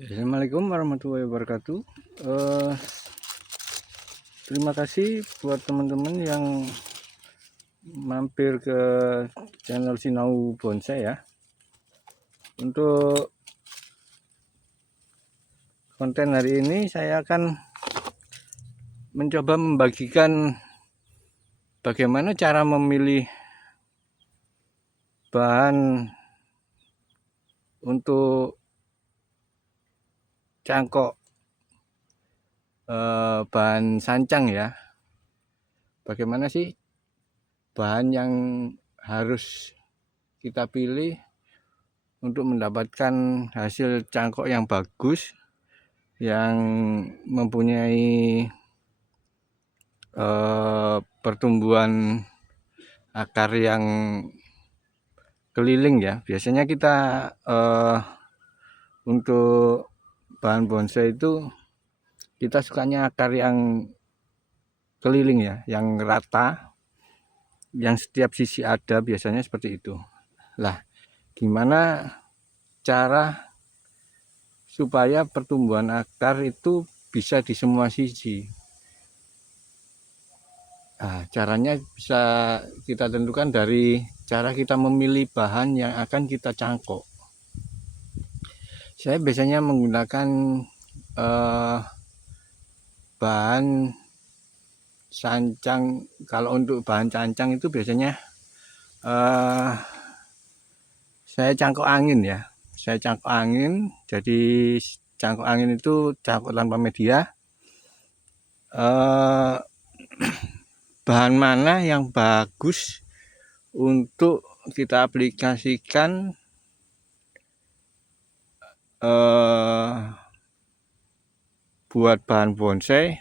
Assalamualaikum warahmatullahi wabarakatuh. Eh, Terima kasih buat teman-teman yang mampir ke channel Sinau Bonsai ya. Untuk konten hari ini saya akan mencoba membagikan bagaimana cara memilih bahan untuk cangkok bahan sancang ya. Bagaimana sih bahan yang harus kita pilih untuk mendapatkan hasil cangkok yang bagus, yang mempunyai pertumbuhan akar yang keliling ya. Biasanya kita untuk bahan bonsai itu kita sukanya akar yang keliling ya, yang rata, yang setiap sisi ada, biasanya seperti itu. Lah, gimana cara supaya pertumbuhan akar itu bisa di semua sisi? Nah, caranya bisa kita tentukan dari cara kita memilih bahan yang akan kita cangkok. Saya biasanya menggunakan bahan sancang. Kalau untuk bahan sancang itu biasanya saya cangkok angin ya. Saya cangkok angin, jadi cangkok angin itu cangkok tanpa media. Bahan mana yang bagus untuk kita aplikasikan buat bahan bonsai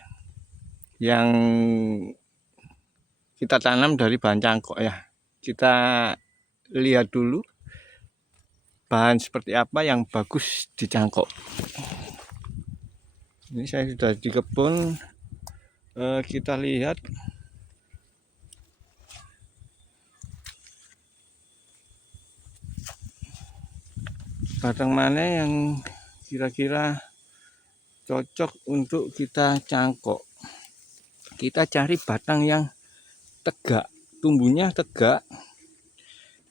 yang kita tanam dari bahan cangkok ya. Kita lihat dulu bahan seperti apa yang bagus dicangkok. Ini saya sudah di kebun, kita lihat batang mana yang kira-kira cocok untuk kita cangkok. Kita cari batang yang tegak, tumbuhnya tegak,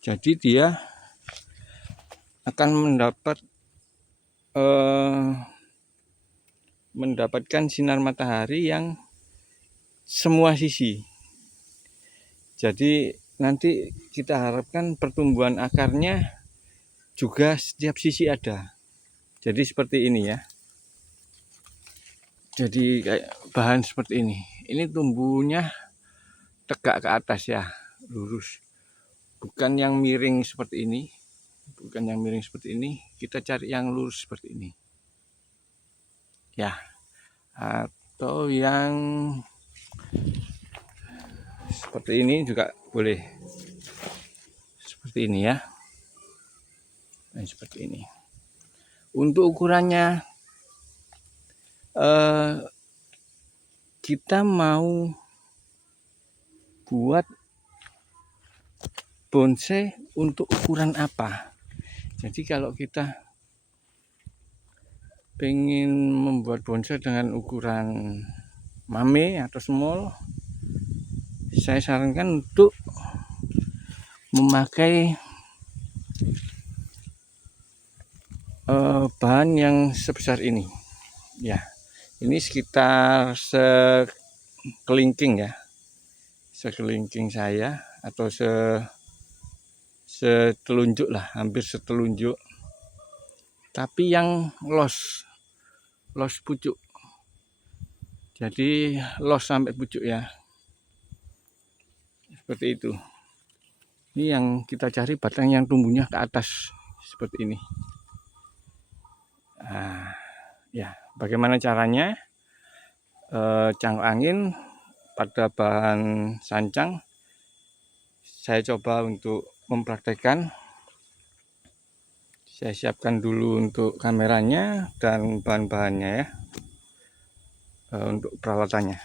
jadi dia akan mendapatkan sinar matahari yang semua sisi. Jadi nanti kita harapkan pertumbuhan akarnya juga setiap sisi ada. Jadi seperti ini ya. Jadi kayak bahan seperti ini. Ini tumbuhnya tegak ke atas ya, lurus. Bukan yang miring seperti ini. Bukan yang miring seperti ini. Kita cari yang lurus seperti ini. Ya. Atau yang seperti ini juga boleh. Seperti ini ya. Nah, seperti ini. Untuk ukurannya kita mau buat bonsai untuk ukuran apa? Jadi kalau kita pengen membuat bonsai dengan ukuran mame atau small, saya sarankan untuk memakai bahan yang sebesar ini ya. Ini sekitar sekelingking ya, sekelingking saya, atau setelunjuk lah, hampir setelunjuk, tapi yang los pucuk, jadi los sampai pucuk ya, seperti itu. Ini yang kita cari batang yang tumbuhnya ke atas seperti ini. Nah, ya, bagaimana caranya? Cangkok angin pada bahan sancang saya coba untuk mempraktekkan. Saya siapkan dulu untuk kameranya dan bahan-bahannya ya, untuk peralatannya.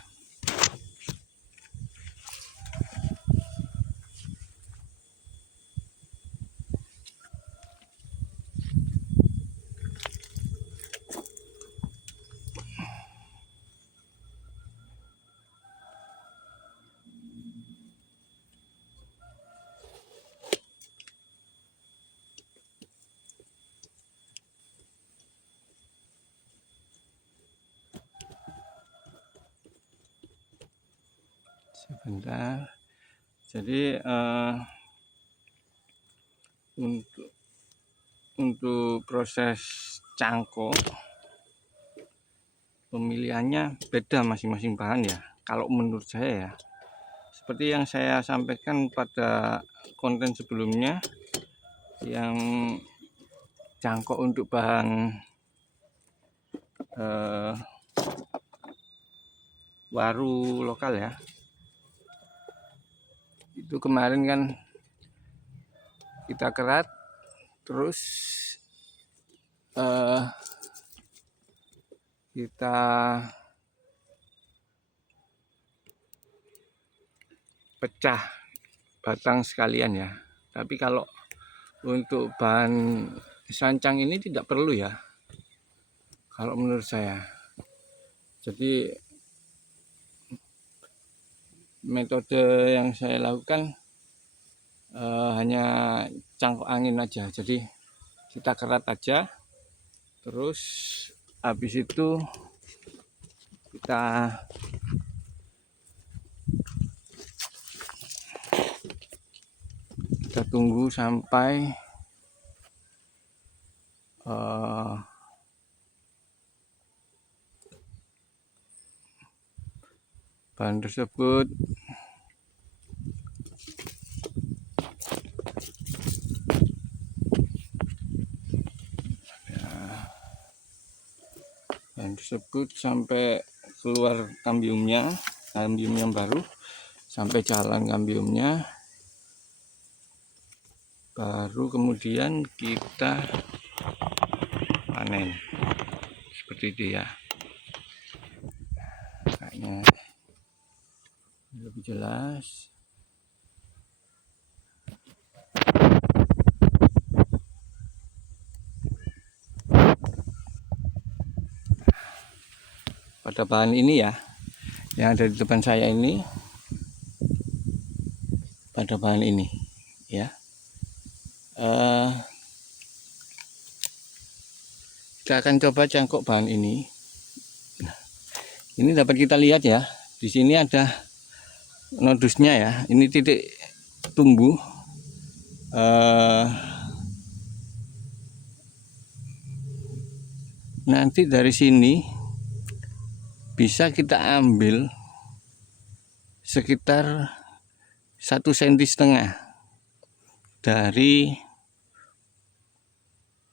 Bentar. Jadi untuk proses cangkok pemilihannya beda masing-masing bahan ya. Kalau menurut saya ya, seperti yang saya sampaikan pada konten sebelumnya, yang cangkok untuk bahan waru lokal ya, itu kemarin kan kita kerat, terus kita pecah batang sekalian ya. Tapi kalau untuk bahan sancang ini tidak perlu ya, kalau menurut saya. Jadi metode yang saya lakukan hanya cangkok angin aja. Jadi kita kerat aja, terus habis itu kita tunggu sampai bahan tersebut sampai keluar kambiumnya yang baru, sampai jalan kambiumnya, baru kemudian kita panen seperti itu ya. Kayaknya lebih jelas. Pada bahan ini ya, yang ada di depan saya ini, pada bahan ini ya, kita akan coba cangkok bahan ini. Ini dapat kita lihat ya, di sini ada nodusnya ya, ini titik tumbuh. Nanti dari sini bisa kita ambil sekitar 1,5 cm dari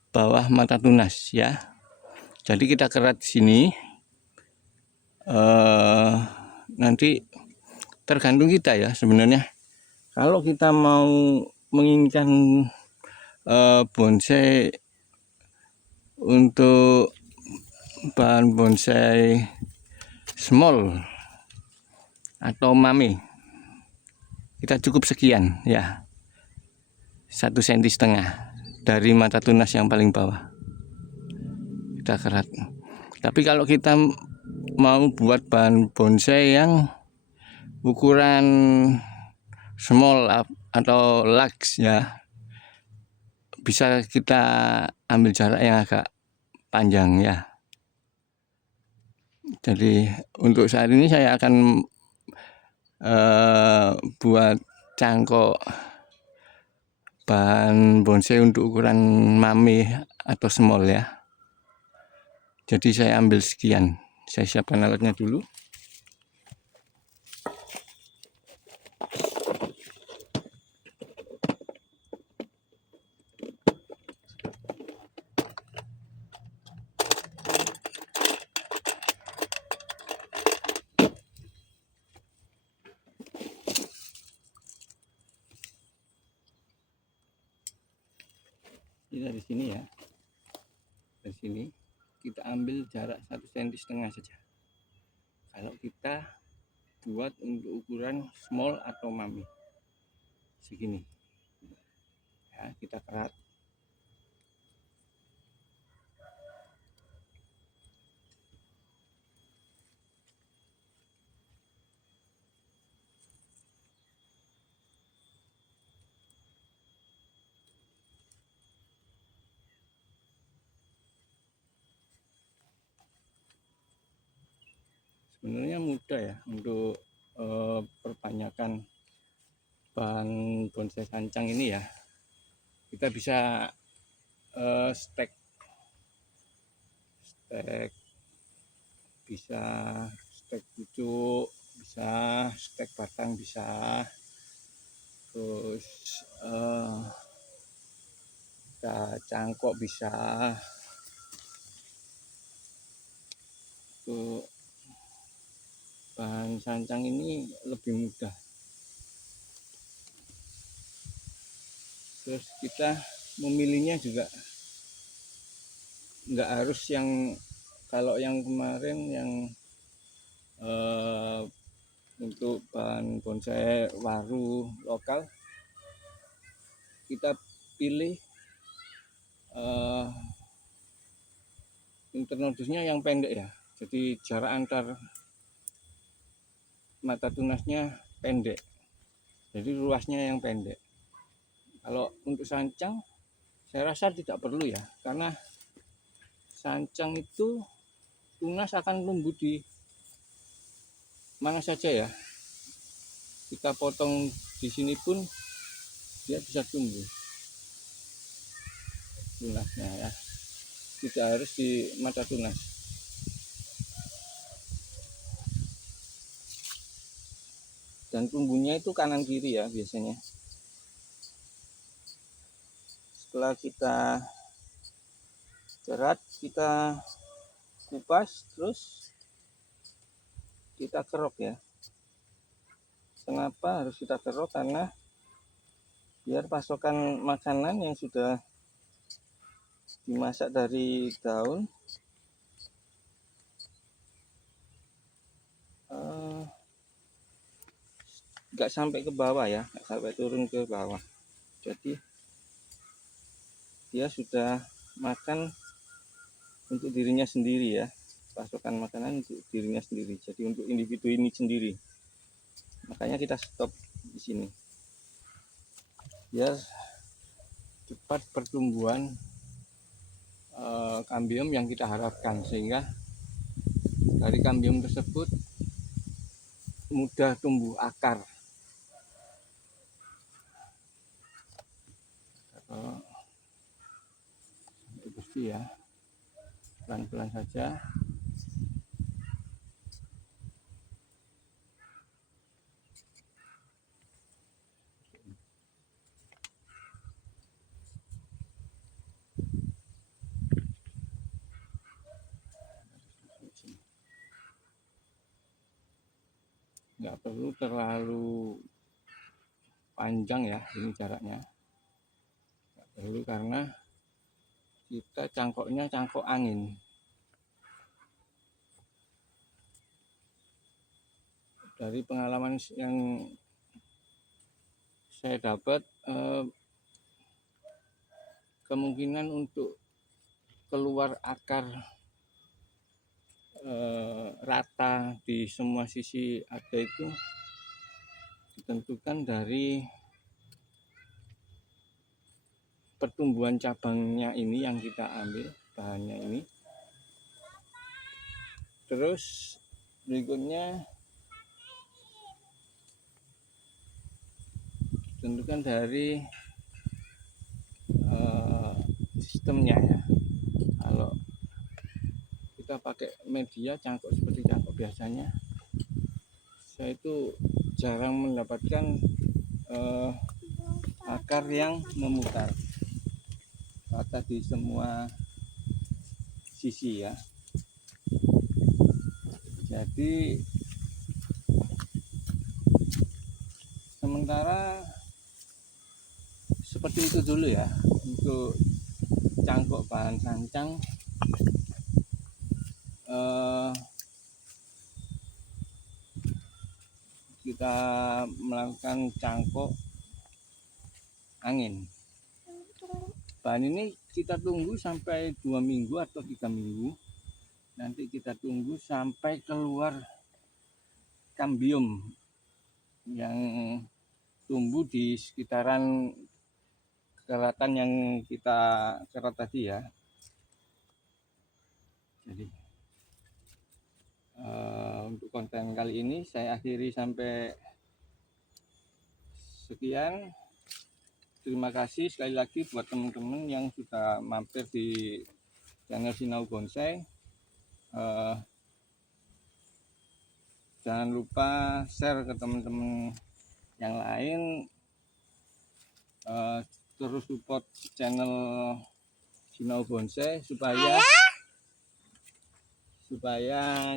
bawah mata tunas ya. Jadi kita kerat sini, nanti tergantung kita ya sebenarnya. Kalau kita mau menginginkan bonsai untuk bahan bonsai small atau mami, kita cukup sekian ya, 1,5 cm dari mata tunas yang paling bawah kita kerat. Tapi kalau kita mau buat bahan bonsai yang ukuran small atau large ya, bisa kita ambil jarak yang agak panjang ya. Jadi untuk saat ini saya akan buat cangkok bahan bonsai untuk ukuran mami atau small ya. Jadi saya ambil sekian, saya siapkan alatnya dulu. Ini dari sini ya, dari sini kita ambil jarak 1,5 cm saja. Kalau kita buat untuk ukuran small atau mami segini ya, kita kerat. Sebenarnya mudah ya untuk perbanyakan bahan bonsai sancang ini ya, kita bisa stek bisa stek pucuk, bisa stek batang, bisa terus cangkok bisa. Untuk bahan sancang ini lebih mudah, terus kita memilihnya juga nggak harus yang kalau yang kemarin yang untuk bahan bonsai waru lokal kita pilih internodusnya yang pendek ya, jadi jarak antar mata tunasnya pendek, jadi luasnya yang pendek. Kalau untuk sancang saya rasa tidak perlu ya, karena sancang itu tunas akan tumbuh di mana saja ya, kita potong di sini pun dia bisa tumbuh tunasnya ya, tidak harus di mata tunas. Dan tumbuhnya itu kanan kiri ya biasanya. Setelah kita kerat, kita kupas, terus kita kerok ya. Kenapa harus kita kerok? Karena biar pasokan makanan yang sudah dimasak dari daun nggak sampai ke bawah ya, nggak sampai turun ke bawah. Jadi dia sudah makan untuk dirinya sendiri ya, pasokan makanan untuk dirinya sendiri, jadi untuk individu ini sendiri. Makanya kita stop di sini biar cepat pertumbuhan kambium yang kita harapkan, sehingga dari kambium tersebut mudah tumbuh akar. Itu bersih ya, pelan-pelan saja. Nggak perlu terlalu panjang ya ini jaraknya, nggak perlu, karena kita cangkoknya cangkok angin. Dari pengalaman yang saya dapat, kemungkinan untuk keluar akar rata di semua sisi ada itu ditentukan dari pertumbuhan cabangnya ini yang kita ambil bahannya ini. Terus berikutnya ditentukan dari sistemnya ya. Kalau kita pakai media cangkok seperti cangkok biasanya, saya itu jarang mendapatkan akar yang memutar rata di semua sisi ya. Jadi sementara seperti itu dulu ya untuk cangkok bahan sancang. Kita melakukan cangkok angin. Bahan ini kita tunggu sampai 2 minggu atau 3 minggu. Nanti kita tunggu sampai keluar kambium yang tumbuh di sekitaran keratan yang kita kerat tadi ya. Jadi Untuk konten kali ini saya akhiri sampai sekian. Terima kasih sekali lagi buat teman-teman yang sudah mampir di channel Sinau Bonsai. Jangan lupa share ke teman-teman yang lain. Terus support channel Sinau Bonsai supaya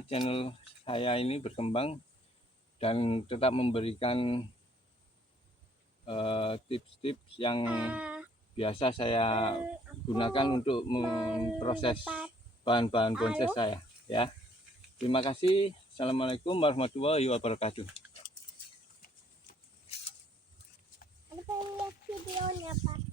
channel saya ini berkembang dan tetap memberikan tips-tips yang biasa saya gunakan untuk memproses bahan-bahan bonsai saya ya. Terima kasih. Assalamualaikum warahmatullahi wabarakatuh. Ada pengen lihat videonya, Pak.